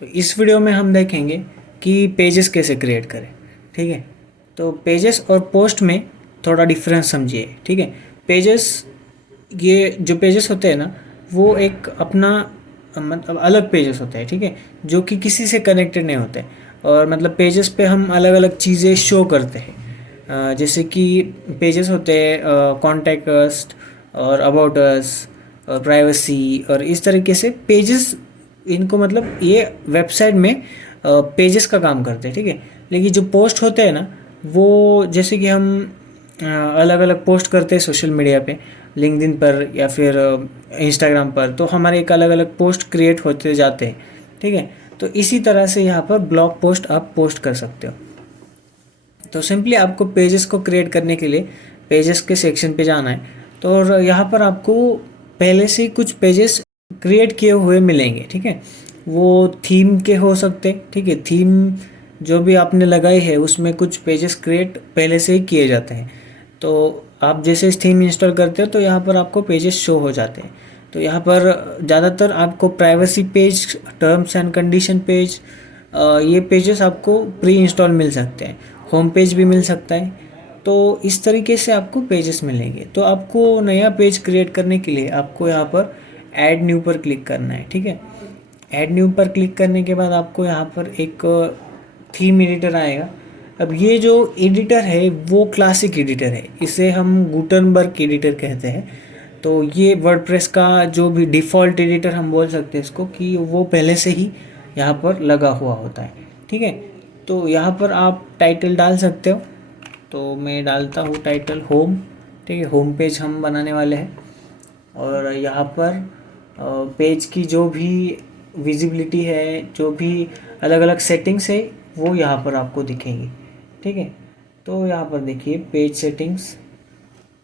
तो इस वीडियो में हम देखेंगे कि पेजेस कैसे क्रिएट करें। ठीक है, तो पेजेस और पोस्ट में थोड़ा डिफरेंस समझिए। ठीक है, पेजेस, ये जो पेजेस होते हैं ना, वो एक अपना मतलब अलग पेजेस होते हैं। ठीक है, जो कि किसी से कनेक्टेड नहीं होते। और मतलब पेजेस पे हम अलग अलग चीज़ें शो करते हैं। जैसे कि पेजेस होते हैं कॉन्टैक्ट अस और अबाउट अस और प्राइवेसी, और इस तरीके से पेजेस, इनको मतलब ये वेबसाइट में पेजेस का काम करते हैं। ठीक है, लेकिन जो पोस्ट होते हैं ना, वो जैसे कि हम अलग अलग पोस्ट करते हैं सोशल मीडिया पे, लिंक्डइन पर या फिर इंस्टाग्राम पर, तो हमारे एक अलग अलग पोस्ट क्रिएट होते जाते हैं। ठीक है, तो इसी तरह से यहाँ पर ब्लॉग पोस्ट आप पोस्ट कर सकते हो। तो सिंपली आपको पेजेस को क्रिएट करने के लिए पेजेस के सेक्शन पे जाना है। तो और यहाँ पर आपको पहले से ही कुछ पेजेस क्रिएट किए हुए मिलेंगे। ठीक है, वो थीम के हो सकते। ठीक है, थीम जो भी आपने लगाई है उसमें कुछ पेजेस क्रिएट पहले से ही किए जाते हैं। तो आप जैसे थीम इंस्टॉल करते हो तो यहाँ पर आपको पेजेस शो हो जाते हैं। तो यहाँ पर ज़्यादातर आपको privacy page, terms and condition page, ये पेजेस आपको प्री इंस्टॉल मिल सकते हैं। होम पेज भी मिल सकता है। तो इस तरीके से आपको पेजेस मिलेंगे। तो आपको नया पेज क्रिएट करने के लिए आपको यहाँ पर ऐड न्यू पर क्लिक करना है। ठीक है, ऐड न्यू पर क्लिक करने के बाद आपको यहाँ पर एक थीम एडिटर आएगा। अब ये जो एडिटर है वो क्लासिक एडिटर है, इसे हम गुटनबर्ग एडिटर कहते हैं। तो ये वर्डप्रेस का जो भी डिफ़ॉल्ट एडिटर हम बोल सकते हैं इसको, कि वो पहले से ही यहाँ पर लगा हुआ होता है। ठीक है, तो यहाँ पर आप टाइटल डाल सकते हो। तो मैं डालता हूँ टाइटल होम। ठीक है, होम पेज हम बनाने वाले हैं। और यहाँ पर पेज की जो भी विजिबिलिटी है, जो भी अलग अलग सेटिंग्स है, वो यहाँ पर आपको दिखेंगी। ठीक है, तो यहाँ पर देखिए पेज सेटिंग्स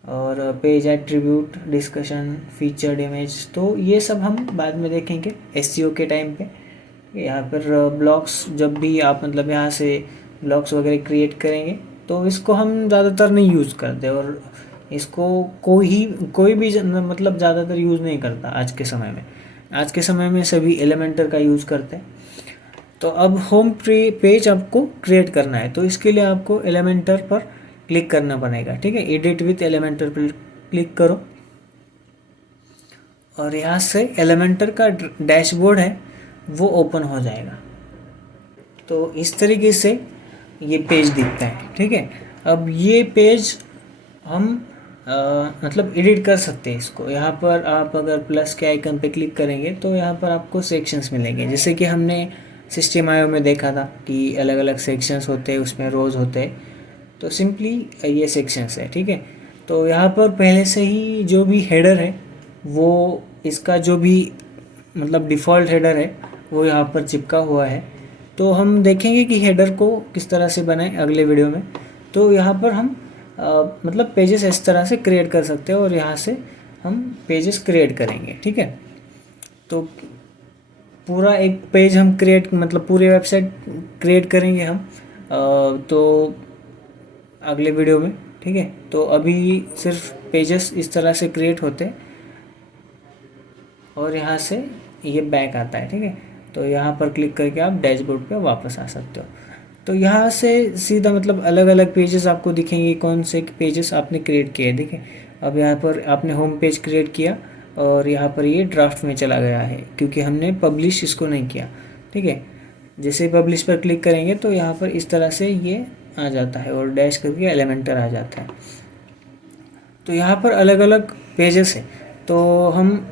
और page attribute, discussion, featured image, तो ये सब हम बाद में देखेंगे एसईओ के टाइम पे। यहाँ पर ब्लॉग्स, जब भी आप मतलब यहाँ से ब्लॉग्स वगैरह क्रिएट करेंगे तो इसको हम ज़्यादातर नहीं यूज़ करते, और इसको कोई भी मतलब ज़्यादातर यूज़ नहीं करता आज के समय में। आज के समय में सभी एलिमेंटर का यूज़ करते हैं। तो अब होम पेज आपको क्रिएट करना है, तो इसके लिए आपको एलिमेंटर पर क्लिक करना पड़ेगा। ठीक है, एडिट विथ एलिमेंटर पर क्लिक करो और यहाँ से एलिमेंटर का डैशबोर्ड है वो ओपन हो जाएगा। तो इस तरीके से ये पेज दिखता है। ठीक है, अब ये पेज हम मतलब एडिट कर सकते हैं इसको। यहाँ पर आप अगर प्लस के आइकन पे क्लिक करेंगे तो यहाँ पर आपको सेक्शंस मिलेंगे, जैसे कि हमने सिस्टम आईओ में देखा था कि अलग अलग सेक्शंस होते हैं, उसमें रोज़ होते हैं। तो सिंपली ये सेक्शंस है। ठीक है, तो यहाँ पर पहले से ही जो भी हेडर है, वो इसका जो भी मतलब डिफ़ॉल्ट हेडर है वो यहाँ पर चिपका हुआ है। तो हम देखेंगे कि हेडर को किस तरह से बनाएं अगले वीडियो में। तो यहाँ पर हम मतलब पेजेस इस तरह से क्रिएट कर सकते हैं, और यहाँ से हम पेजेस क्रिएट करेंगे। ठीक है, तो पूरा एक पेज हम क्रिएट मतलब पूरी वेबसाइट क्रिएट करेंगे हम तो अगले वीडियो में। ठीक है, तो अभी सिर्फ पेजेस इस तरह से क्रिएट होते हैं और यहाँ से ये बैक आता है। ठीक है, तो यहाँ पर क्लिक करके आप डैशबोर्ड पे वापस आ सकते हो। तो यहाँ से सीधा मतलब अलग अलग पेजेस आपको दिखेंगे, कौन से पेजेस आपने क्रिएट किए। देखिए, अब यहाँ पर आपने होम पेज क्रिएट किया और यहाँ पर ये ड्राफ्ट में चला गया है क्योंकि हमने पब्लिश इसको नहीं किया। ठीक है, जैसे पब्लिश पर क्लिक करेंगे तो यहाँ पर इस तरह से ये आ जाता है और डैश करके एलिमेंटर आ जाता है। तो यहाँ पर अलग अलग पेजेस है, तो हम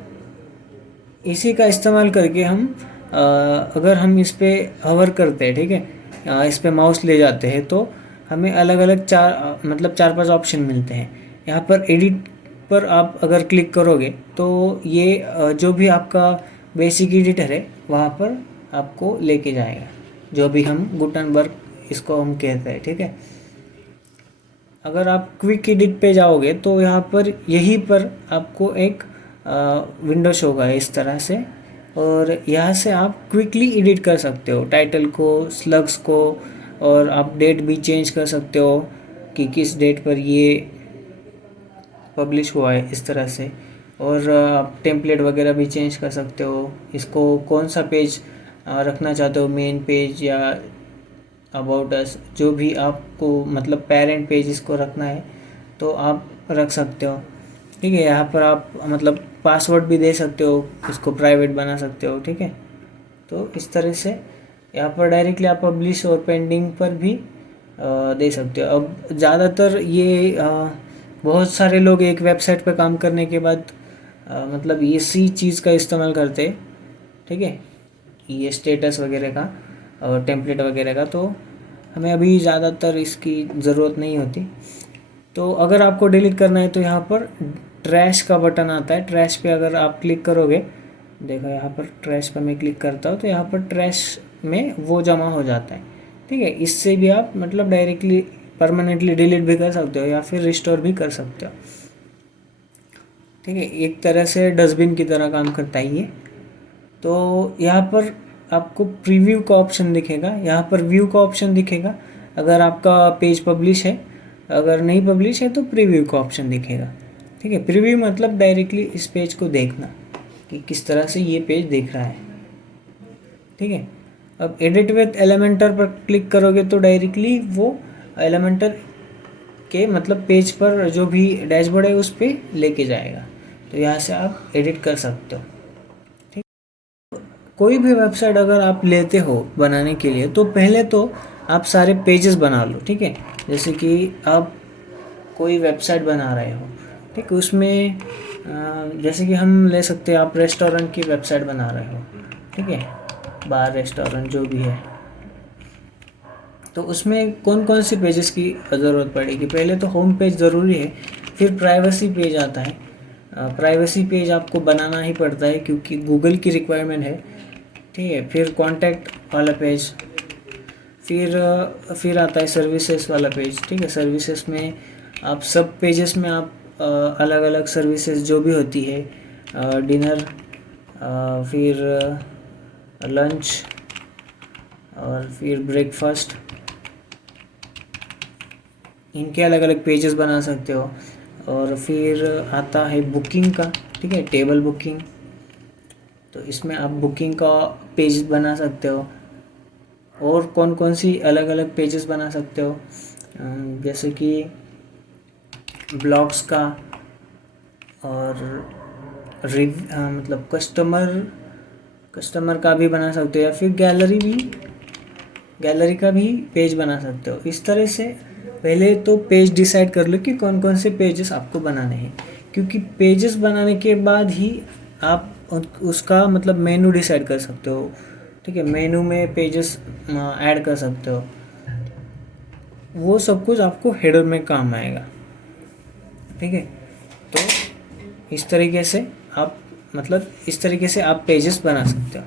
इसी का इस्तेमाल करके हम अगर हम इस पर हवर करते हैं, ठीक है, इस पर माउस ले जाते हैं, तो हमें अलग अलग मतलब 4-5 ऑप्शन मिलते हैं। यहाँ पर एडिट पर आप अगर क्लिक करोगे तो ये जो भी आपका बेसिक एडिटर है वहाँ पर आपको लेके जाएगा, जो भी हम गुटनबर्ग इसको हम कहते हैं। ठीक है, अगर आप क्विक एडिट पे जाओगे तो यहाँ पर यहीं पर आपको एक विंडो शो होगा इस तरह से, और यहाँ से आप क्विकली एडिट कर सकते हो टाइटल को, स्लग्स को, और आप डेट भी चेंज कर सकते हो कि किस डेट पर ये पब्लिश हुआ है इस तरह से। और आप टेम्पलेट वगैरह भी चेंज कर सकते हो, इसको कौन सा पेज रखना चाहते हो, मेन पेज या अबाउट अस, जो भी आपको मतलब पेरेंट पेज इसको रखना है तो आप रख सकते हो। ठीक है, यहाँ पर आप मतलब पासवर्ड भी दे सकते हो, इसको प्राइवेट बना सकते हो। ठीक है, तो इस तरह से यहाँ पर डायरेक्टली आप पब्लिश और पेंडिंग पर भी दे सकते हो। अब ज़्यादातर ये बहुत सारे लोग एक वेबसाइट पर काम करने के बाद मतलब इसी चीज़ का इस्तेमाल करते हैं। ठीक है, ये स्टेटस वगैरह का और टेम्पलेट वगैरह का, तो हमें अभी ज़्यादातर इसकी ज़रूरत नहीं होती। तो अगर आपको डिलीट करना है तो यहाँ पर ट्रैश का बटन आता है, ट्रैश पे अगर आप क्लिक करोगे, देखो यहाँ पर ट्रैश पर मैं क्लिक करता हूँ तो यहाँ पर ट्रैश में वो जमा हो जाता है। ठीक है, इससे भी आप मतलब डायरेक्टली परमानेंटली डिलीट भी कर सकते हो या फिर रिस्टोर भी कर सकते हो। ठीक है, एक तरह से डस्टबिन की तरह काम करता है ये। तो यहाँ पर आपको प्रीव्यू का ऑप्शन दिखेगा, यहाँ पर व्यू का ऑप्शन दिखेगा अगर आपका पेज पब्लिश है, अगर नहीं पब्लिश है तो प्रीव्यू का ऑप्शन दिखेगा। ठीक है, प्रीव्यू मतलब डायरेक्टली इस पेज को देखना कि किस तरह से ये पेज दिख रहा है। ठीक है, अब एडिट विथ एलिमेंटर पर क्लिक करोगे तो डायरेक्टली वो एलिमेंटर के मतलब पेज पर जो भी डैशबोर्ड है उस पर लेके जाएगा, तो यहाँ से आप एडिट कर सकते हो। ठीक, कोई भी वेबसाइट अगर आप लेते हो बनाने के लिए तो पहले तो आप सारे पेजेस बना लो। ठीक है, जैसे कि आप कोई वेबसाइट बना रहे हो, ठीक, उसमें जैसे कि हम ले सकते हैं, आप रेस्टोरेंट की वेबसाइट बना रहे हो, ठीक है, बार रेस्टोरेंट जो भी है, तो उसमें कौन कौन सी पेजेस की ज़रूरत पड़ेगी। पहले तो होम पेज ज़रूरी है, फिर प्राइवेसी पेज आता है। प्राइवेसी पेज आपको बनाना ही पड़ता है क्योंकि गूगल की रिक्वायरमेंट है। ठीक है, फिर कॉन्टैक्ट वाला पेज, फिर आता है सर्विसेज वाला पेज। ठीक है, सर्विसेज में आप सब पेजेस में आप अलग अलग सर्विसेज जो भी होती है, डिनर, फिर लंच और फिर ब्रेकफास्ट, इनके अलग अलग पेजेस बना सकते हो। और फिर आता है बुकिंग का, ठीक है, टेबल बुकिंग, तो इसमें आप बुकिंग का पेज बना सकते हो। और कौन कौन सी अलग अलग पेजेस बना सकते हो, जैसे कि ब्लॉग्स का और मतलब कस्टमर का भी बना सकते हो, या फिर गैलरी का भी पेज बना सकते हो। इस तरह से पहले तो पेज डिसाइड कर लो कि कौन कौन से पेजेस आपको बनाने हैं, क्योंकि पेजेस बनाने के बाद ही आप उसका मतलब मेनू डिसाइड कर सकते हो। ठीक है, मेनू में पेजेस ऐड कर सकते हो, वो सब कुछ आपको हेडर में काम आएगा। ठीक है, तो इस तरीके से आप पेजेस बना सकते हो।